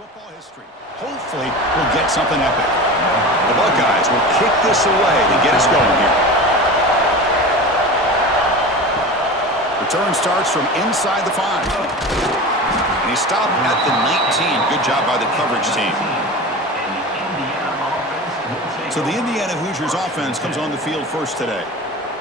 football history. Hopefully, we'll get something epic. The Buckeyes will kick this away to get us going here. Return starts from inside the 5. And he stopped at the 19. Good job by the coverage team. So the Indiana Hoosiers offense comes on the field first today.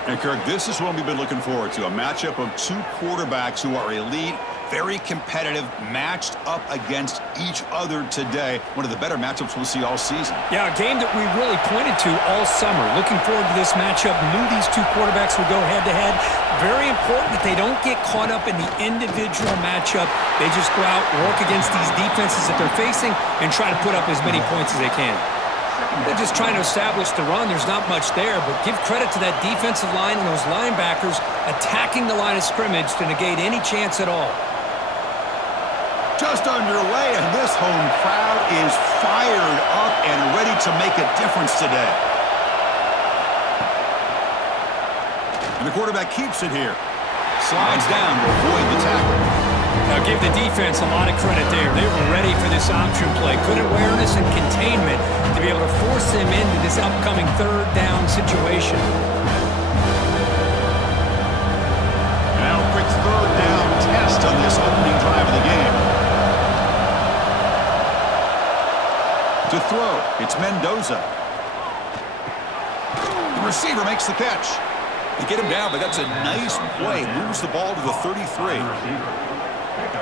And Kirk, this is what we've been looking forward to, a matchup of two quarterbacks who are elite, very competitive, matched up against each other today. One of the better matchups we'll see all season. Yeah, a game that we really pointed to all summer. Looking forward to this matchup. Knew these two quarterbacks would go head-to-head. Very important that they don't get caught up in the individual matchup. They just go out, work against these defenses that they're facing, and try to put up as many points as they can. They're just trying to establish the run. There's not much there, but give credit to that defensive line and those linebackers attacking the line of scrimmage to negate any chance at all. Just underway, and this home crowd is fired up and ready to make a difference today. And the quarterback keeps it here. Slides down to avoid the tackle. Now give the defense a lot of credit there. They were ready for this option play. Good awareness and containment to be able to force them into this upcoming third down situation. Now a quick third down test on this opening drive of the game. To throw, it's Mendoza. The receiver makes the catch. They get him down, but that's a nice play. Moves the ball to the 33.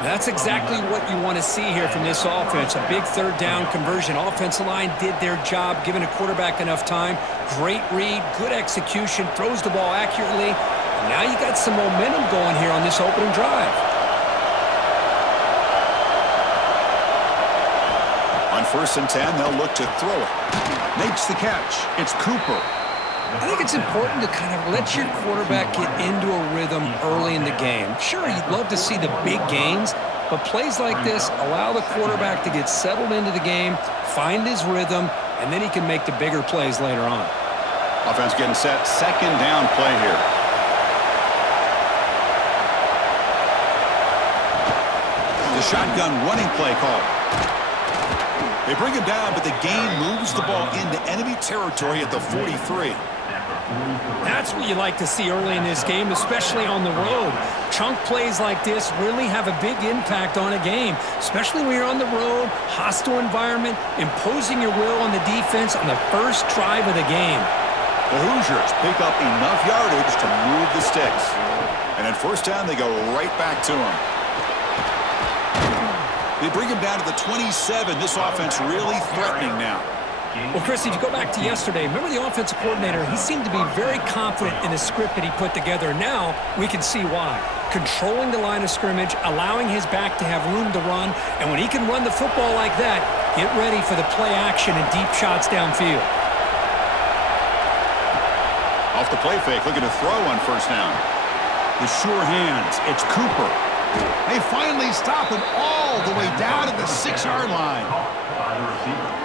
That's exactly what you want to see here from this offense. A big third down conversion. Offensive line did their job, giving a quarterback enough time. Great read, good execution, throws the ball accurately. And now you got some momentum going here on this opening drive. On 1st and 10, they'll look to throw it. Makes the catch. It's Cooper. I think it's important to kind of let your quarterback get into a rhythm early in the game. Sure, you'd love to see the big gains, but plays like this allow the quarterback to get settled into the game, find his rhythm, and then he can make the bigger plays later on. Offense getting set. Second down play here. The shotgun running play call. They bring him down, but the gain moves the ball into enemy territory at the 43. That's what you like to see early in this game, especially on the road. Chunk plays like this really have a big impact on a game, especially when you're on the road, hostile environment, imposing your will on the defense on the first drive of the game. The Hoosiers pick up enough yardage to move the sticks. And at first down, they go right back to him. They bring him down to the 27. This offense really threatening now. Well, Chris, if you go back to yesterday, remember the offensive coordinator, he seemed to be very confident in the script that he put together. Now we can see why. Controlling the line of scrimmage, allowing his back to have room to run, and when he can run the football like that, get ready for the play action and deep shots downfield. Off the play fake, looking to throw on 1st down. The sure hands, it's Cooper. They finally stop him all the way down to the 6-yard line.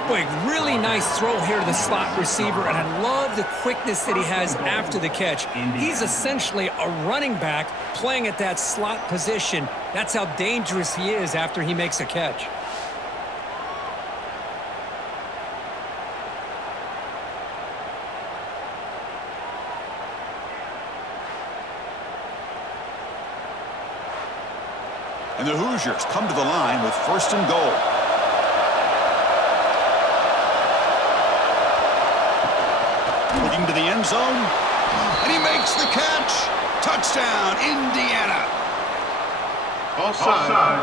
Boy, really nice throw here to the slot receiver, and I love the quickness that he has after the catch. He's essentially a running back playing at that slot position. That's how dangerous he is after he makes a catch. And the Hoosiers come to the line with 1st and goal. Looking to the end zone. And he makes the catch. Touchdown, Indiana. Offside.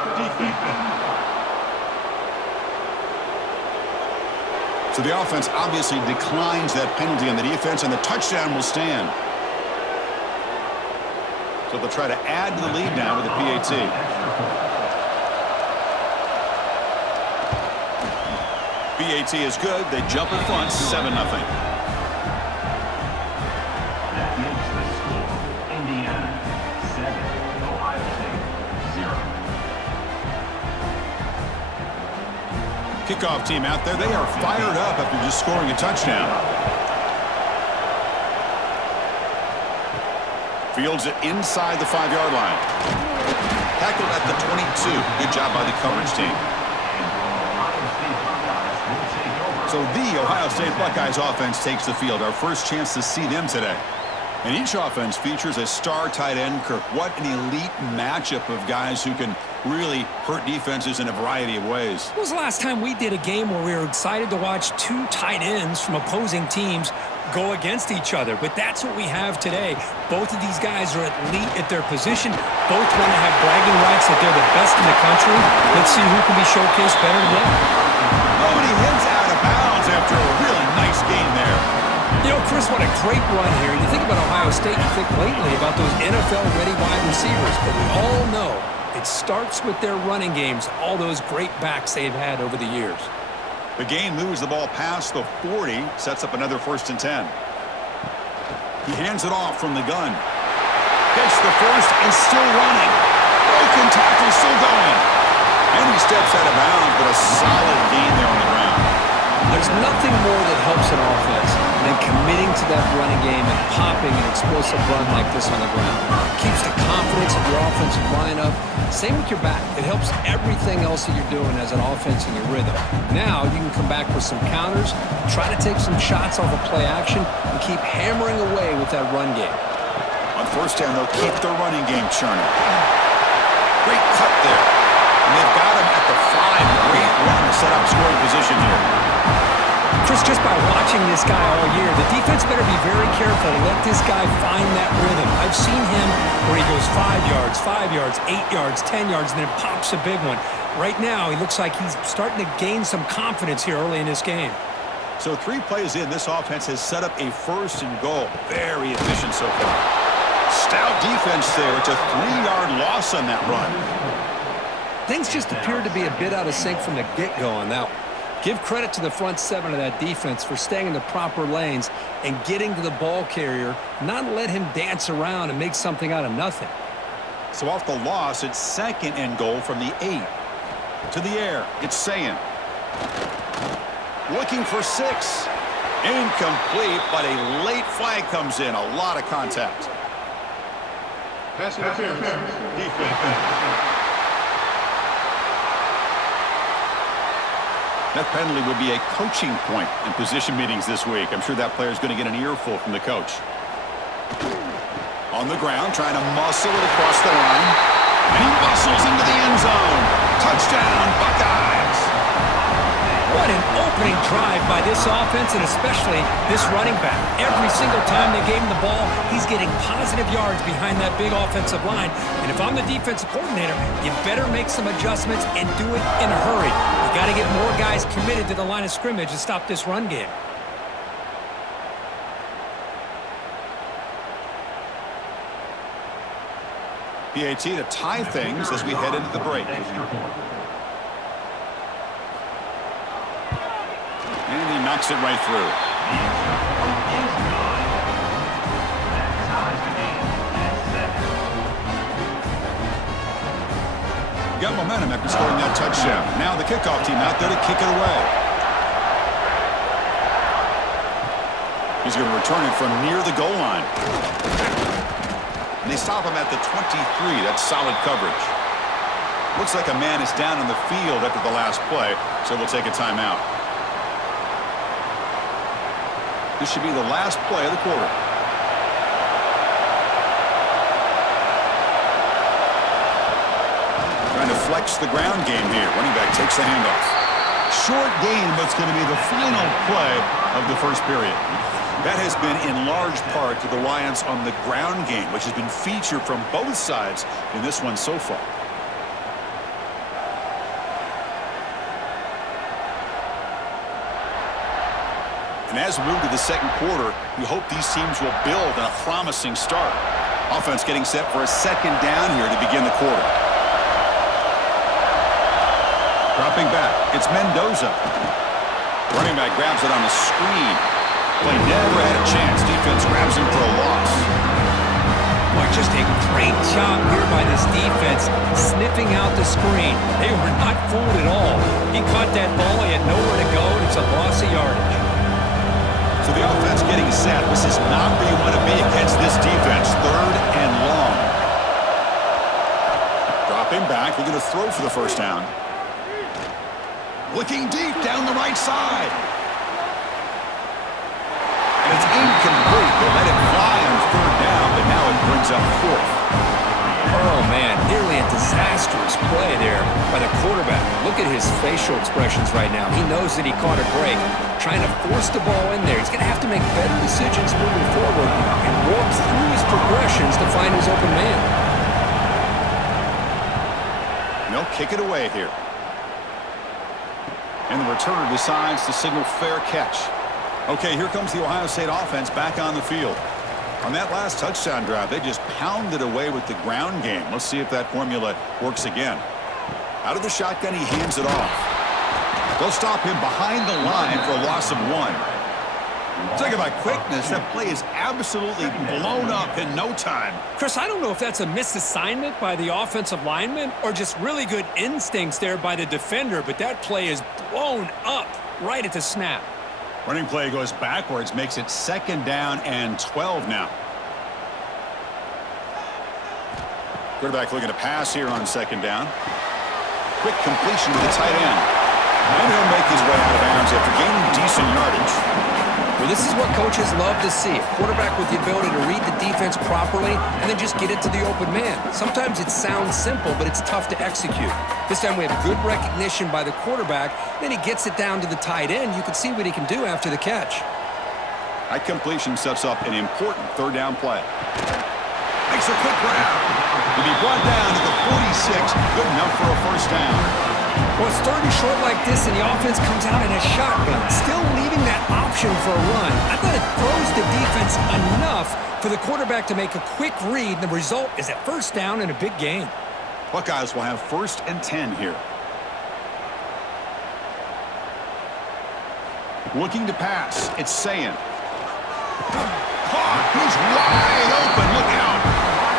So the offense obviously declines that penalty on the defense, and the touchdown will stand. So they'll try to add to the lead now with the PAT. PAT is good. They jump in front, 7-0. That makes the score Indiana 7, Ohio State 0. Kickoff team out there. They are fired up after just scoring a touchdown. Fields it inside the 5-yard line. Tackled at the 22. Good job by the coverage team. So the Ohio State Buckeyes offense takes the field. Our first chance to see them today. And each offense features a star tight end. Kirk, what an elite matchup of guys who can really hurt defenses in a variety of ways. When was the last time we did a game where we were excited to watch two tight ends from opposing teams go against each other? But that's what we have today. Both of these guys are elite at their position. Both want to have bragging rights that they're the best in the country. Let's see who can be showcased better today. Oh, and he heads out of bounds after a really nice game there. You know, Chris, what a great run here. You think about Ohio State, you think lately about those NFL-ready wide receivers. But we all know it starts with their running games, all those great backs they've had over the years. The game moves the ball past the 40, sets up another 1st and 10. He hands it off from the gun. Gets the first and still running. Broken tackle still going. And he steps out of bounds, but a solid gain there on the ground. There's nothing more that helps an offense than committing to that running game and popping an explosive run like this on the ground. Keeps the confidence of your offensive lineup. Same with your back. It helps everything else that you're doing as an offense in your rhythm. Now you can come back with some counters, try to take some shots off of play action, and keep hammering away with that run game. On 1st down, they'll keep their running game churning. Great cut there. And they've got him at the 5. Great run to set up scoring position here. Chris, just by watching this guy all year, the defense better be very careful to let this guy find that rhythm. I've seen him where he goes 5 yards, 8 yards, 10 yards, and then pops a big one. Right now, he looks like he's starting to gain some confidence here early in this game. So 3 plays in, this offense has set up a 1st and goal. Very efficient so far. Stout defense there. It's a 3-yard loss on that run. Things just appeared to be a bit out of sync from the get-go on that one. Give credit to the front 7 of that defense for staying in the proper lanes and getting to the ball carrier, not let him dance around and make something out of nothing. So off the loss, it's 2nd and goal from the 8. To the air, it's Sayin. Looking for 6. Incomplete, but a late flag comes in. A lot of contact. Pass interference. Defense. That penalty would be a coaching point in position meetings this week. I'm sure that player is going to get an earful from the coach. On the ground, trying to muscle it across the line. And he muscles into the end zone. Touchdown, Buckeyes! What an opening drive by this offense, and especially this running back. Every single time they gave him the ball, he's getting positive yards behind that big offensive line. And if I'm the defensive coordinator, you better make some adjustments and do it in a hurry. You got to get more guys committed to the line of scrimmage to stop this run game. PAT to tie things as we head into the break. And he knocks it right through. Got momentum after scoring that touchdown. Now the kickoff team out there to kick it away. He's going to return it from near the goal line. And they stop him at the 23. That's solid coverage. Looks like a man is down on the field after the last play, so we'll take a timeout. This should be the last play of the quarter. Trying to flex the ground game here. Running back takes the handoff. Short gain, but it's going to be the final play of the 1st period. That has been in large part to the reliance on the ground game, which has been featured from both sides in this one so far. And as we move to the 2nd quarter, we hope these teams will build on a promising start. Offense getting set for a 2nd down here to begin the quarter. Dropping back, it's Mendoza. Running back grabs it on the screen. Play never had a chance. Defense grabs him for a loss. Boy, just a great job here by this defense, sniffing out the screen. They were not fooled at all. He caught that ball, he had nowhere to go, and it's a loss of yardage. So the offense getting set. This is not where you want to be against this defense. 3rd and long. Dropping back, they're going to throw for the 1st down. Looking deep down the right side. And it's incomplete. They let it fly on third down, but now it brings up fourth. Oh, man, nearly a disastrous play there by the quarterback. Look at his facial expressions right now. He knows that he caught a break, trying to force the ball in there. He's going to have to make better decisions moving forward and walk through his progressions to find his open man. They'll kick it away here. And the returner decides to signal fair catch. Okay, here comes the Ohio State offense back on the field. On that last touchdown drive, they just pounded away with the ground game. Let's see if that formula works again. Out of the shotgun, he hands it off. They'll stop him behind the line for a loss of 1. Talk about quickness. That play is absolutely blown up in no time. Chris, I don't know if that's a misassignment by the offensive lineman or just really good instincts there by the defender, but that play is blown up right at the snap. Running play goes backwards, makes it 2nd down and 12 now. Quarterback looking to pass here on 2nd down. Quick completion to the tight end. And he'll make his way out of bounds after gaining decent yardage. Well, this is what coaches love to see. A quarterback with the ability to read the defense properly and then just get it to the open man. Sometimes it sounds simple, but it's tough to execute. This time we have good recognition by the quarterback. Then he gets it down to the tight end. You can see what he can do after the catch. That completion sets up an important 3rd down play. Makes a quick grab. He'll be brought down to the 46. Good enough for a 1st down. Well, it's 3rd and short like this, and the offense comes out in a shotgun, still leaving that option for a run. I thought it throws the defense enough for the quarterback to make a quick read. The result is a 1st down and a big gain. Buckeyes will have 1st and 10 here. Looking to pass. It's Sayin. He's wide open. Look out.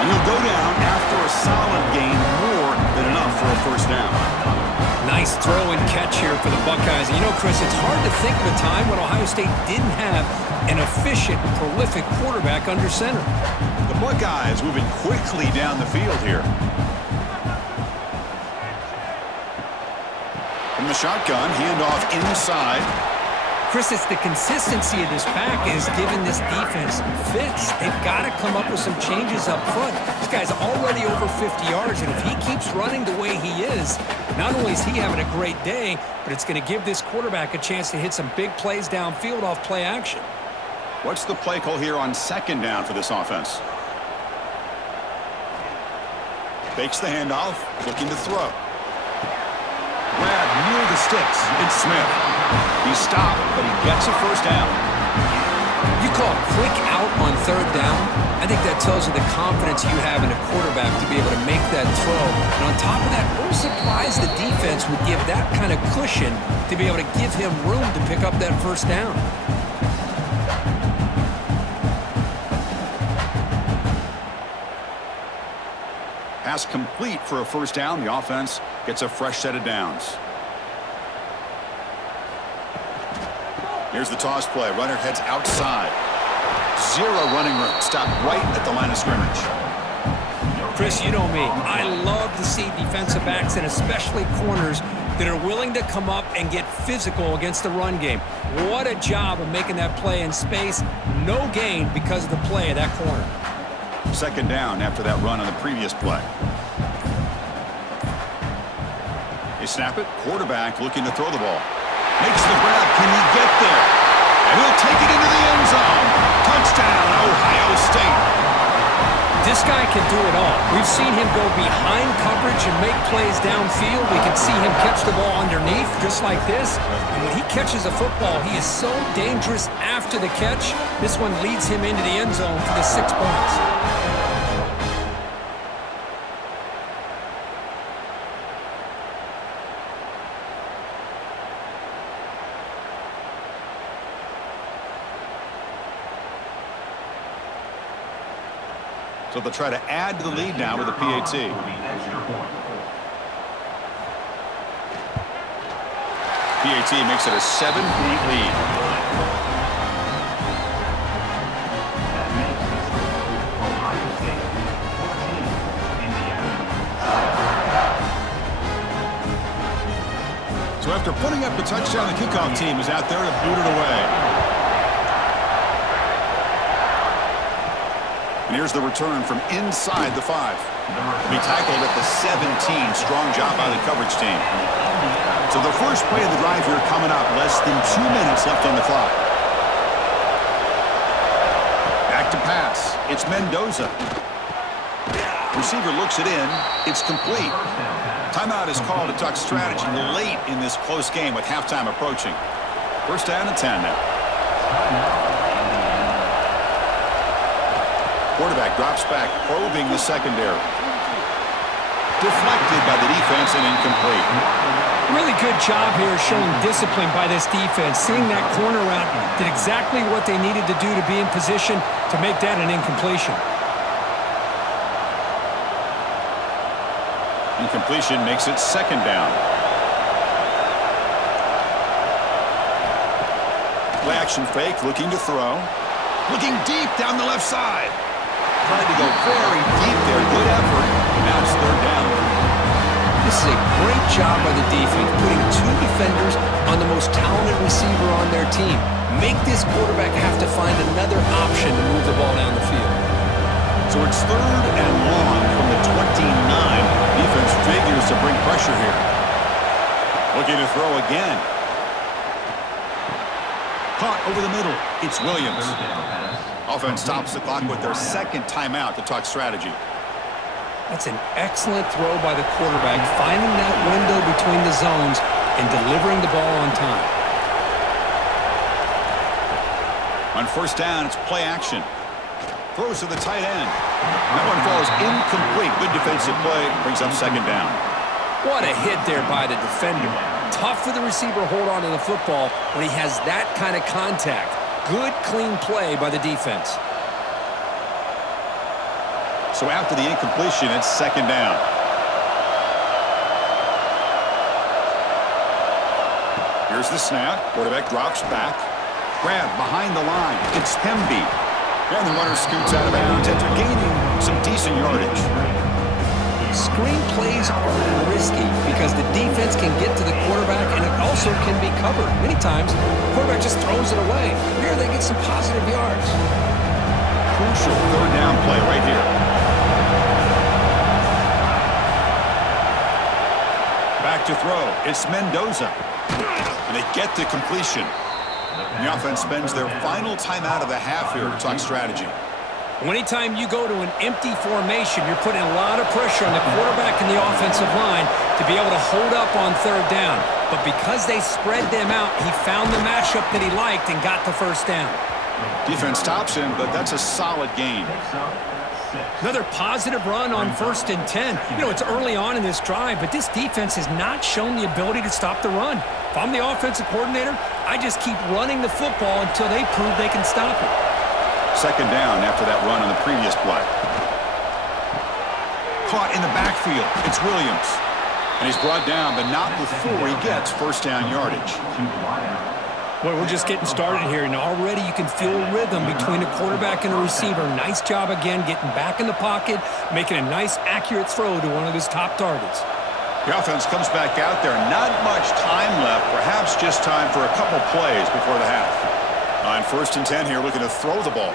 And he'll go down after a solid gain, more than enough for a 1st down. Nice throw and catch here for the Buckeyes. And you know, Chris, it's hard to think of a time when Ohio State didn't have an efficient, prolific quarterback under center. The Buckeyes moving quickly down the field here. From the shotgun, handoff inside. Chris, it's the consistency of this pack is giving this defense fits. They've got to come up with some changes up front. This guy's already over 50 yards, and if he keeps running the way he is, not only is he having a great day, but it's going to give this quarterback a chance to hit some big plays downfield off play action. What's the play call here on 2nd down for this offense? Fakes the handoff, looking to throw. Grab near the sticks. It's Smith. He's stopped, but he gets a 1st down. You call quick out on 3rd down. I think that tells you the confidence you have in a quarterback to be able to make that throw. And on top of that, we're surprised the defense would give that kind of cushion to be able to give him room to pick up that 1st down. Pass complete for a 1st down. The offense gets a fresh set of downs. Here's the toss play. Runner heads outside. 0 running room. Stopped right at the line of scrimmage. Chris, you know me. I love to see defensive backs and especially corners that are willing to come up and get physical against the run game. What a job of making that play in space. No gain because of the play of that corner. 2nd down after that run on the previous play. They snap it. Quarterback looking to throw the ball. Makes the grab. Can he get there? And he'll take it into the end zone. Touchdown, Ohio State. This guy can do it all. We've seen him go behind coverage and make plays downfield. We can see him catch the ball underneath just like this. And when he catches a football, he is so dangerous after the catch. This one leads him into the end zone for the 6 points. So they'll try to add to the lead now with a PAT. PAT makes it a 7-point lead. So after putting up the touchdown, the kickoff team is out there to boot it away. And here's the return from inside the 5. To be tackled at the 17. Strong job by the coverage team. So the first play of the drive here coming up. Less than 2 minutes left on the clock. Back to pass. It's Mendoza. Receiver looks it in. It's complete. Timeout is called to talk strategy late in this close game with halftime approaching. First down and 10 now. Quarterback drops back, probing the secondary. Deflected by the defense and incomplete. Really good job here showing discipline by this defense. Seeing that corner route, did exactly what they needed to do to be in position to make that an incompletion. Incompletion makes it second down. Play action fake, looking to throw. Looking deep down the left side. Trying to go very deep there. Good effort. Now it's third down. This is a great job by the defense, putting 2 defenders on the most talented receiver on their team. Make this quarterback have to find another option to move the ball down the field. So it's third and long from the 29. Defense figures to bring pressure here. Looking to throw again. Caught over the middle. It's Williams. Offense stops the clock with their second timeout to talk strategy. That's an excellent throw by the quarterback, finding that window between the zones and delivering the ball on time. On first down, it's play action. Throws to the tight end. That one falls incomplete. Good defensive play. Brings up second down. What a hit there by the defender. Tough for the receiver to hold on to the football when he has that kind of contact. Good, clean play by the defense. So after the incompletion, it's second down. Here's the snap. Quarterback drops back. Grab behind the line. It's Hemby. And the runner scoots out of bounds after gaining some decent yardage. Screen plays are risky because the defense can get to the quarterback and it also can be covered. Many times, the quarterback just throws it away. Here they get some positive yards. Crucial third down play right here. Back to throw. It's Mendoza. And they get the completion. And the offense spends their final timeout of the half here to talk strategy. Anytime you go to an empty formation, you're putting a lot of pressure on the quarterback and the offensive line to be able to hold up on third down. But because they spread them out, he found the matchup that he liked and got the first down. Defense stops him, but that's a solid gain. Another positive run on 1st and 10. You know, it's early on in this drive, but this defense has not shown the ability to stop the run. If I'm the offensive coordinator, I just keep running the football until they prove they can stop it. Second down after that run on the previous play. Caught in the backfield. It's Williams. And he's brought down, but not before he gets first down yardage. Boy, we're just getting started here, and already you can feel a rhythm between a quarterback and a receiver. Nice job again getting back in the pocket, making a nice, accurate throw to one of his top targets. The offense comes back out there. Not much time left. Perhaps just time for a couple plays before the half. On 1st and 10 here, looking to throw the ball.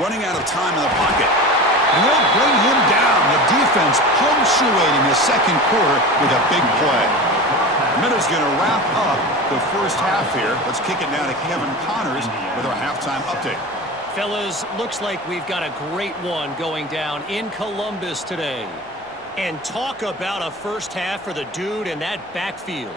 Running out of time in the pocket. And they'll bring him down. The defense punctuating the second quarter with a big play. Minuta's going to wrap up the first half here. Let's kick it now to Kevin Connors with our halftime update. Fellas, looks like we've got a great one going down in Columbus today. And talk about a first half for the dude in that backfield.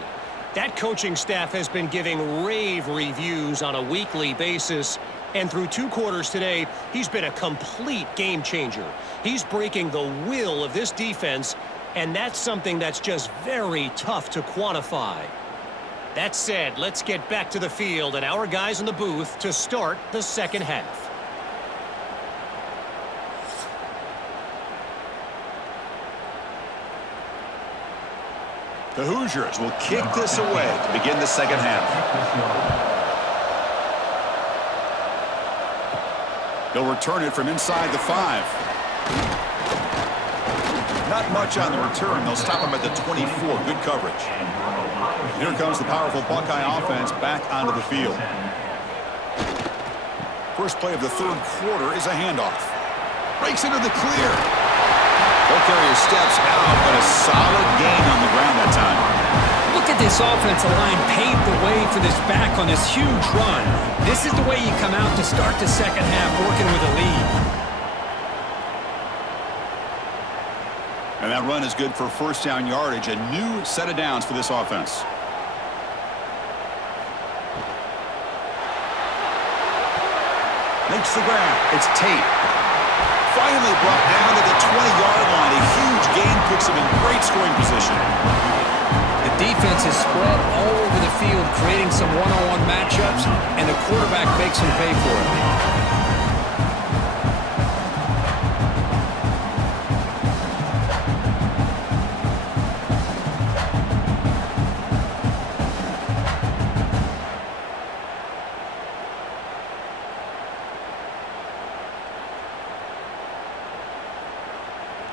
That coaching staff has been giving rave reviews on a weekly basis. And through 2 quarters today, he's been a complete game changer. He's breaking the will of this defense, and that's something that's just very tough to quantify. That said, let's get back to the field and our guys in the booth to start the second half. The Hoosiers will kick this away to begin the second half. They'll return it from inside the 5. Not much on the return. They'll stop him at the 24. Good coverage. Here comes the powerful Buckeye offense back onto the field. First play of the third quarter is a handoff. Breaks into the clear. They'll carry his steps out, but a solid gain on the ground that time. Look at this offensive line pave the way for this back on this huge run. This is the way you come out to start the second half working with a lead. And that run is good for first down yardage. A new set of downs for this offense. Makes the grab. It's Tate. Finally brought down to the 20-yard line. A huge gain puts him in great scoring position. The defense is spread all over the field, creating some one-on-one matchups, and the quarterback makes him pay for it.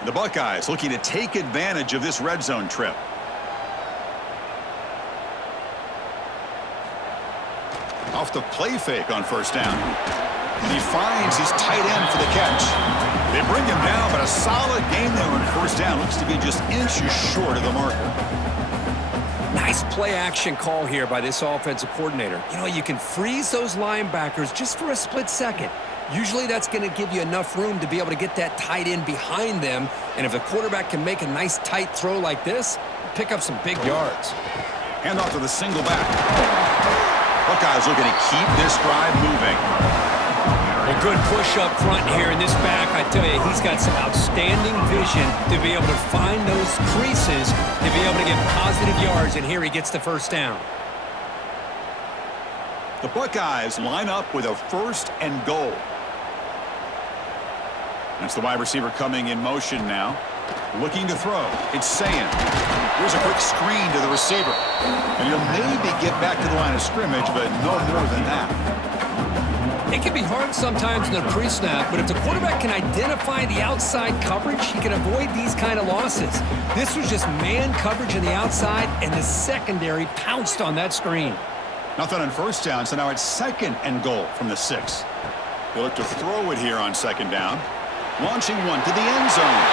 The Buckeyes looking to take advantage of this red zone trip. Off the play fake on first down. He finds his tight end for the catch. They bring him down, but a solid gain there on first down. Looks to be just inches short of the marker. Nice play action call here by this offensive coordinator. You know, you can freeze those linebackers just for a split second. Usually that's going to give you enough room to be able to get that tight end behind them. And if the quarterback can make a nice tight throw like this, pick up some big yards. Hand off to the single back. Buckeyes looking to keep this drive moving. A good push up front here in this back. I tell you, he's got some outstanding vision to be able to find those creases, to be able to get positive yards, and here he gets the first down. The Buckeyes line up with a first and goal. That's the wide receiver coming in motion now. Looking to throw. It's Sayin. Here's a quick screen to the receiver. And he'll maybe get back to the line of scrimmage, but no more than that. It can be hard sometimes in the pre-snap, but if the quarterback can identify the outside coverage, he can avoid these kind of losses. This was just man coverage on the outside, and the secondary pounced on that screen. Nothing on first down, so now it's second and goal from the 6. They look to throw it here on second down. Launching one to the end zone.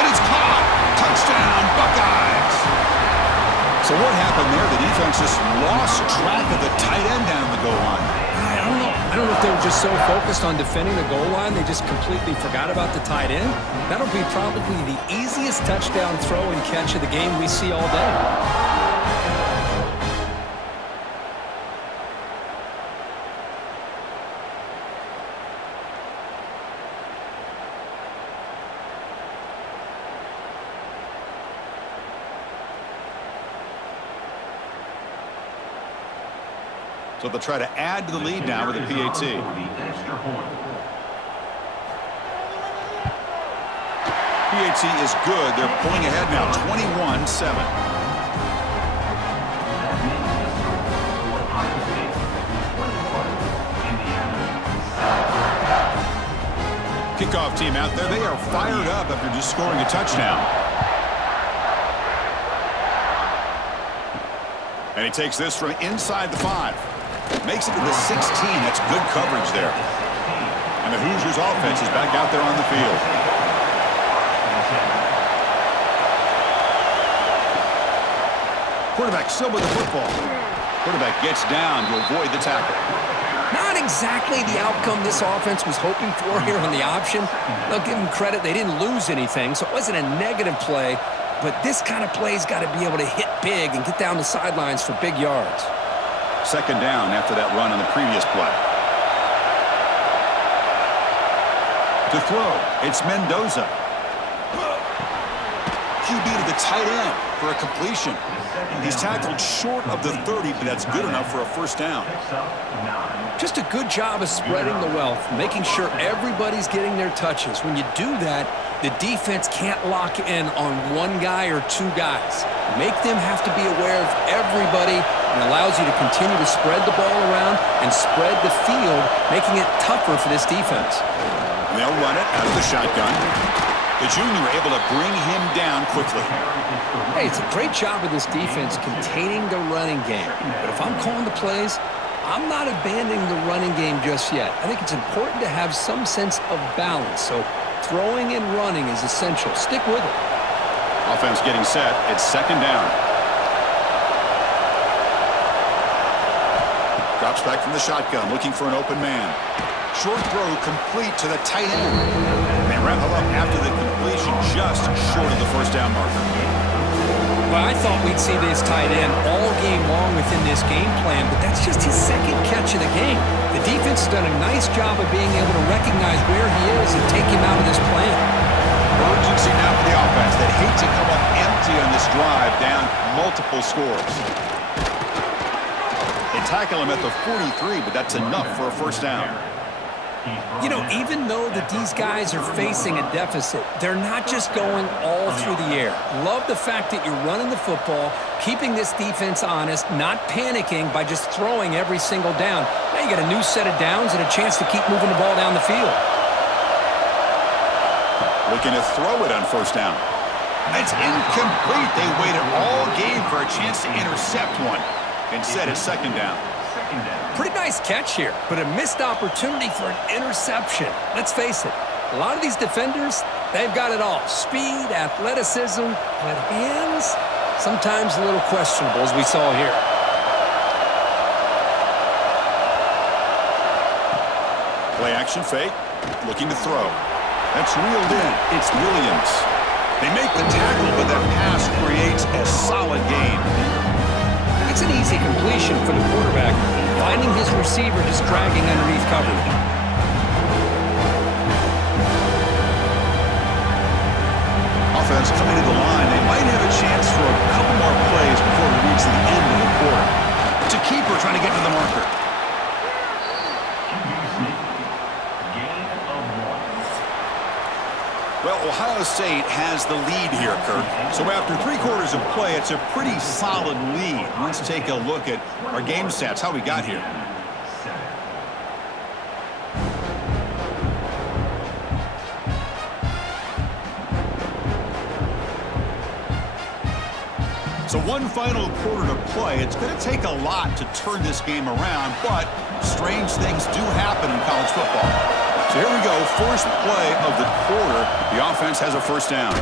And it's caught. Touchdown, Buckeyes. So what happened there? The defense just lost track of the tight end down the goal line. I don't know if they were just so focused on defending the goal line, they just completely forgot about the tight end. That'll be probably the easiest touchdown throw and catch of the game we see all day. So they'll try to add to the lead now with a PAT. PAT is good. They're pulling ahead now, 21-7. Kickoff team out there. They are fired up after just scoring a touchdown. And he takes this from inside the 5. Makes it to the 16. That's good coverage there. And the Hoosiers offense is back out there on the field. Quarterback still with the football. Quarterback gets down to avoid the tackle. Not exactly the outcome this offense was hoping for here on the option. They'll give them credit. They didn't lose anything, so it wasn't a negative play. But this kind of play's got to be able to hit big and get down the sidelines for big yards. Second down after that run on the previous play. To throw, it's Mendoza. QB to the tight end for a completion. He's tackled short of the 30, but that's good enough for a first down. Just a good job of spreading the wealth, making sure everybody's getting their touches. When you do that, the defense can't lock in on one guy or two guys. Make them have to be aware of everybody, and allows you to continue to spread the ball around and spread the field, making it tougher for this defense. And they'll run it out of the shotgun. The junior able to bring him down quickly. Hey, it's a great job of this defense containing the running game. But if I'm calling the plays, I'm not abandoning the running game just yet. I think it's important to have some sense of balance. So throwing and running is essential. Stick with it. Offense getting set. It's second down. Drops back from the shotgun, looking for an open man. Short throw complete to the tight end. They wrap it up after the completion, just short of the first down marker. Well, I thought we'd see this tight end all game long within this game plan, but that's just his second catch of the game. The defense has done a nice job of being able to recognize where he is and take him out of this plan. Urgency now for the offense. They'd hate to come up empty on this drive, down multiple scores. They tackle him at the 43, but that's enough for a first down. You know, even though that these guys are facing a deficit, they're not just going all through the air. Love the fact that you're running the football, keeping this defense honest, not panicking by just throwing every single down. Now you got a new set of downs and a chance to keep moving the ball down the field. Looking to throw it on first down. It's incomplete. They waited all game for a chance to intercept one. Instead, it's second down. Pretty nice catch here, but a missed opportunity for an interception. Let's face it, a lot of these defenders, they've got it all. Speed, athleticism, but hands, sometimes a little questionable, as we saw here. Play action fake, looking to throw. That's reeled in. It's Williams. They make the tackle, but that pass creates a solid gain. It's an easy completion for the quarterback, finding his receiver just dragging underneath coverage. Offense coming to the line. They might have a chance for a couple more plays before we reach the end of the quarter. It's a keeper trying to get to the marker. Well, Ohio State has the lead here, Kirk. So after 3 quarters of play, it's a pretty solid lead. Let's take a look at our game stats, how we got here. So one final quarter to play. It's going to take a lot to turn this game around, but strange things do happen in college football. So here we go, first play of the quarter. The offense has a first down.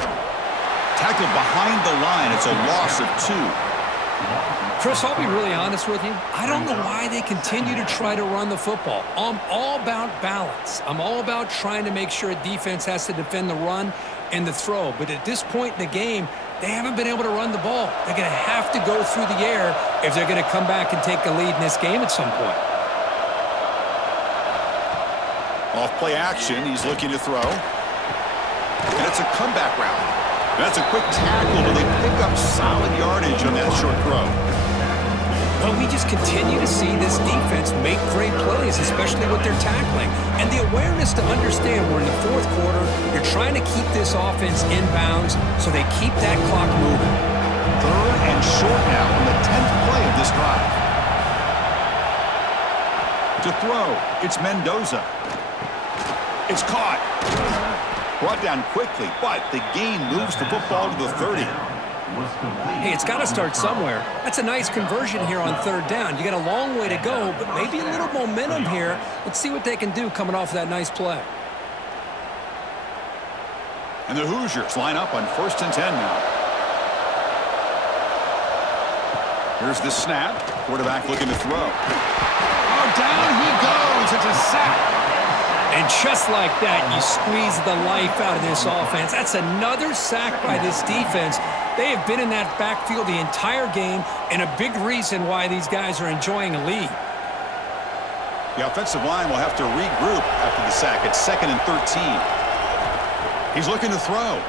Tackled behind the line. It's a loss of 2. Chris, I'll be really honest with you. I don't know why they continue to try to run the football. I'm all about balance. I'm all about trying to make sure a defense has to defend the run and the throw. But at this point in the game, they haven't been able to run the ball. They're going to have to go through the air if they're going to come back and take the lead in this game at some point. Off play action, he's looking to throw. And it's a comeback route. That's a quick tackle, but they pick up solid yardage on that short throw. Well, we just continue to see this defense make great plays, especially with their tackling. And the awareness to understand we're in the 4th quarter, you're trying to keep this offense in bounds so they keep that clock moving. 3rd and short now on the 10th play of this drive. To throw, it's Mendoza. It's caught. Brought down quickly, but the gain moves the football to the 30. Hey, it's got to start somewhere. That's a nice conversion here on 3rd down. You got a long way to go, but maybe a little momentum here. Let's see what they can do coming off that nice play. And the Hoosiers line up on 1st and 10 now. Here's the snap. Quarterback looking to throw. Oh, down he goes. It's a sack. And just like that, you squeeze the life out of this offense. That's another sack by this defense. They have been in that backfield the entire game, and a big reason why these guys are enjoying a lead. The offensive line will have to regroup after the sack. It's 2nd and 13. He's looking to throw.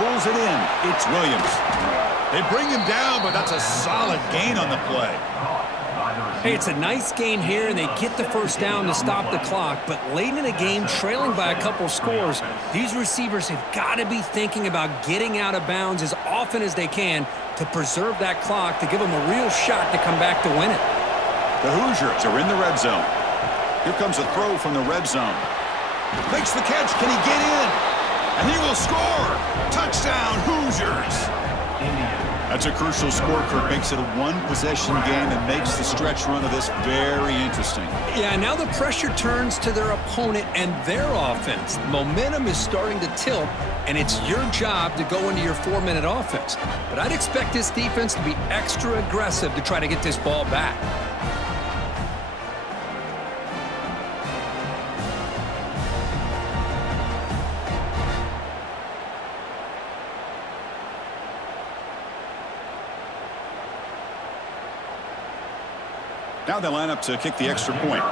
Pulls it in. It's Williams. They bring him down, but that's a solid gain on the play. Hey, it's a nice gain here, and they get the first down to stop the clock. But late in the game, trailing by a couple scores, these receivers have got to be thinking about getting out of bounds as often as they can to preserve that clock, to give them a real shot to come back to win it. The Hoosiers are in the red zone. Here comes a throw from the red zone. Makes the catch. Can he get in? And he will score. Touchdown, Hoosiers. That's a crucial score, Kirk. Makes it a one-possession game and makes the stretch run of this very interesting. Yeah, now the pressure turns to their opponent and their offense. The momentum is starting to tilt, and it's your job to go into your 4-minute offense. But I'd expect this defense to be extra aggressive to try to get this ball back. Now they line up to kick the extra point.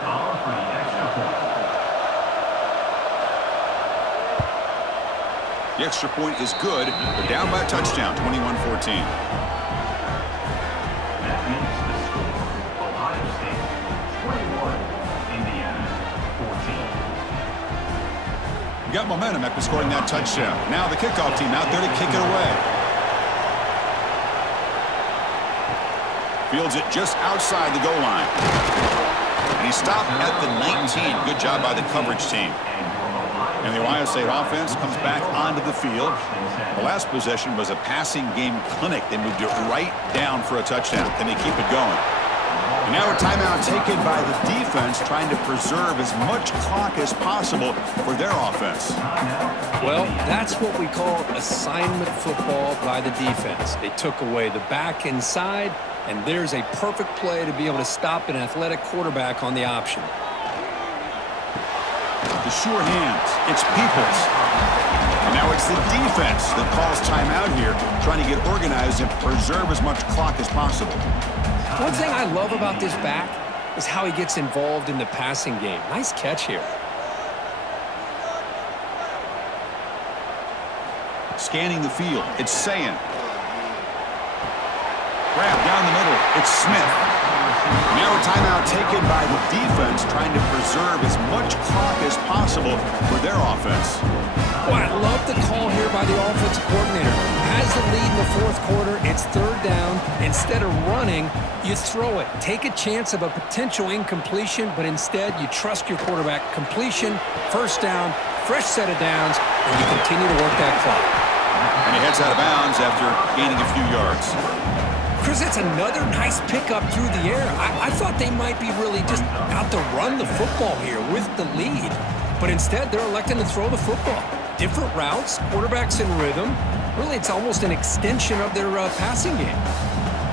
The extra point is good. They're down by a touchdown, 21-14. That makes the score Ohio State 21, Indiana 14. Got momentum after scoring that touchdown. Now the kickoff team out there to kick it away. Fields it just outside the goal line. And he stopped at the 19. Good job by the coverage team. And the Ohio State offense comes back onto the field. The last possession was a passing game clinic. They moved it right down for a touchdown. Can they keep it going? And now a timeout taken by the defense, trying to preserve as much clock as possible for their offense. Well, that's what we call assignment football by the defense. They took away the back inside, and there's a perfect play to be able to stop an athletic quarterback on the option. The sure hands. It's Peoples. And now it's the defense that calls timeout here, trying to get organized and preserve as much clock as possible. One thing I love about this back is how he gets involved in the passing game. Nice catch here. Scanning the field. It's Sayin. Grab down the middle. It's Smith. Now a timeout taken by the defense, trying to preserve as much clock as possible for their offense. Well, I love the call here by the offensive coordinator. Has the lead in the fourth quarter. It's third down. Instead of running, you throw it. Take a chance of a potential incompletion, but instead you trust your quarterback. Completion, first down, fresh set of downs, and you continue to work that clock. And he heads out of bounds after gaining a few yards. Chris, that's another nice pickup through the air. I thought they might be really just out to run the football here with the lead. But instead, they're electing to throw the football. Different routes, quarterbacks in rhythm. Really, it's almost an extension of their passing game.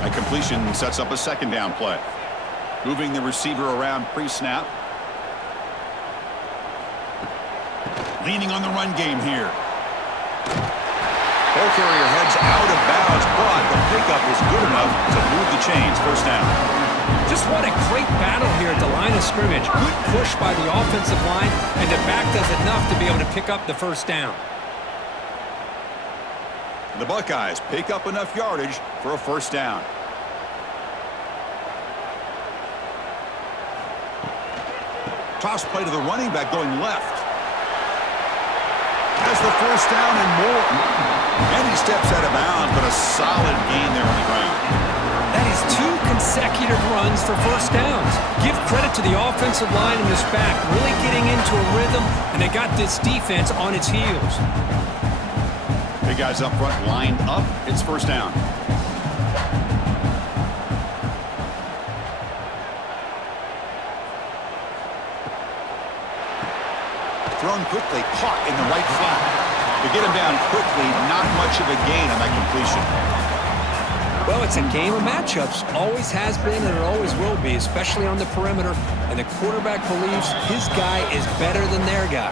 A completion sets up a second down play. Moving the receiver around pre-snap. Leaning on the run game here. Ball carrier heads out of bounds, but the pickup is good enough to move the chains. First down. Just what a great battle here at the line of scrimmage. Good push by the offensive line, and the back does enough to be able to pick up the first down. The Buckeyes pick up enough yardage for a first down. Toss play to the running back going left. Has the first down and more. And he steps out of bounds, but a solid gain there on the ground. That is 2 consecutive runs for first downs. Give credit to the offensive line and this back, really getting into a rhythm, and they got this defense on its heels. Big guys up front lined up. It's first down. Thrown quickly, caught in the right flat. To get him down quickly, not much of a gain on that completion. Well, it's a game of matchups. Always has been and it always will be, especially on the perimeter. And the quarterback believes his guy is better than their guy.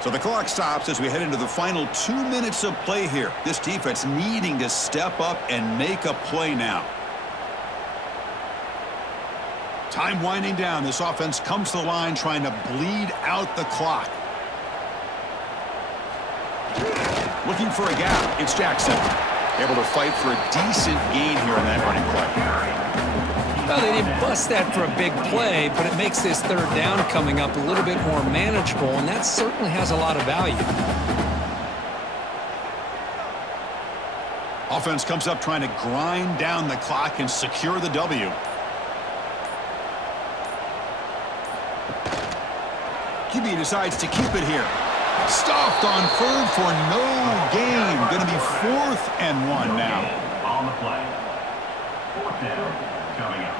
So the clock stops as we head into the final 2 minutes of play here. This defense needing to step up and make a play now. Time winding down. This offense comes to the line trying to bleed out the clock. Looking for a gap. It's Jackson. Able to fight for a decent gain here in that running play. Well, they didn't bust that for a big play, but it makes this third down coming up a little bit more manageable, and that certainly has a lot of value. Offense comes up trying to grind down the clock and secure the W. QB decides to keep it here. Stuffed on third for no gain. Going to be 4th and 1 now. on the play. Fourth down coming up.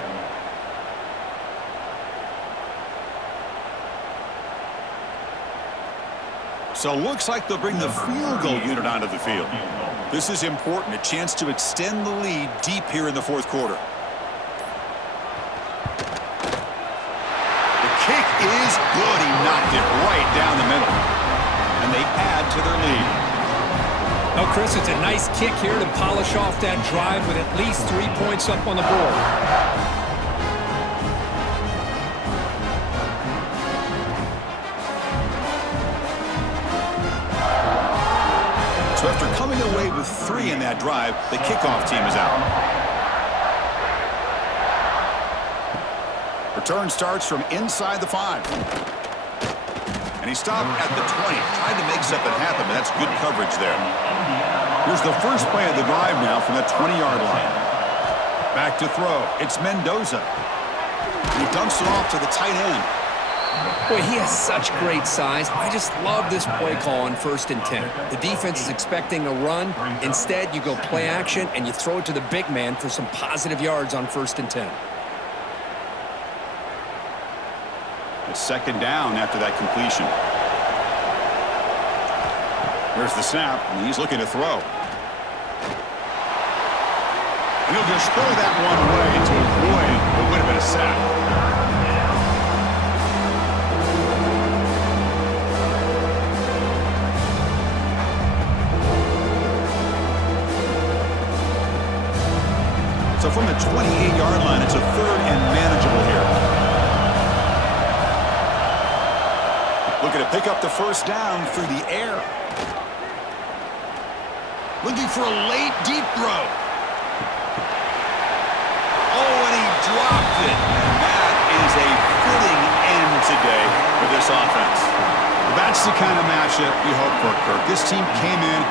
So looks like they'll bring the field goal unit onto the field. This is important, a chance to extend the lead deep here in the fourth quarter. The kick is good. He knocked it right down the middle. And they add to their lead. Oh, Chris, it's a nice kick here to polish off that drive with at least 3 points up on the board. So after coming away with 3 in that drive, the kickoff team is out. Return starts from inside the 5. And he stopped at the 20. Tried to make something happen, but that's good coverage there. Here's the first play of the drive now from the 20-yard line. Back to throw. It's Mendoza. He dumps it off to the tight end. Boy, he has such great size. I just love this play call on 1st and 10. The defense is expecting a run. Instead, you go play action, and you throw it to the big man for some positive yards on 1st and 10. It's 2nd down after that completion. Here's the snap, and he's looking to throw. And he'll just throw that one away to avoid what would have been a sack. So from the 28-yard line, it's a 3rd and manageable here. Looking to pick up the 1st down through the air. Looking for a late, deep throw. Oh, and he dropped it. And that is a fitting end today for this offense. That's the kind of matchup you hope for, Kirk. This team came in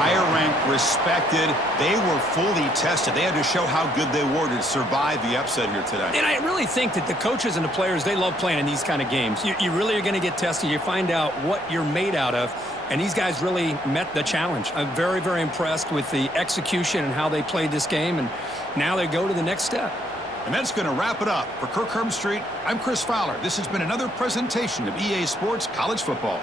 higher ranked, respected. They were fully tested. They had to show how good they were to survive the upset here today. And I really think that the coaches and the players, they love playing in these kind of games. You really are going to get tested. You find out what you're made out of. And these guys really met the challenge. I'm very, very impressed with the execution and how they played this game. And now they go to the next step. And that's going to wrap it up. For Kirk Herbstreit, I'm Chris Fowler. This has been another presentation of EA Sports College Football.